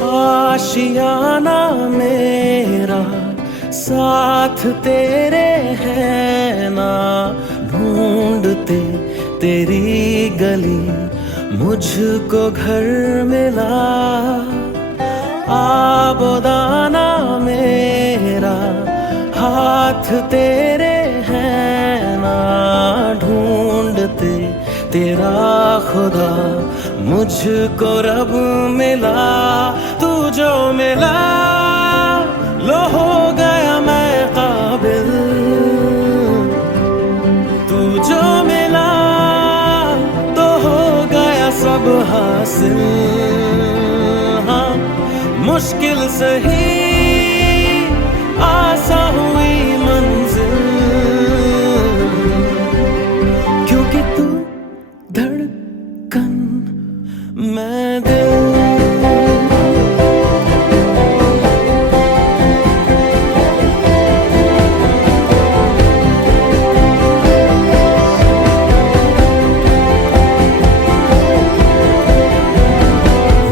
आशियाना मेरा साथ तेरे है ना, ढूंढते तेरी गली मुझको घर मिला। आबोदाना मेरा हाथ तेरे है ना, ढूंढते तेरा खुदा मुझको रब मिला। तू जो मिला लो हो गया मैं काबिल, तू जो मिला तो हो गया सब हासिल। हाँ मुश्किल सही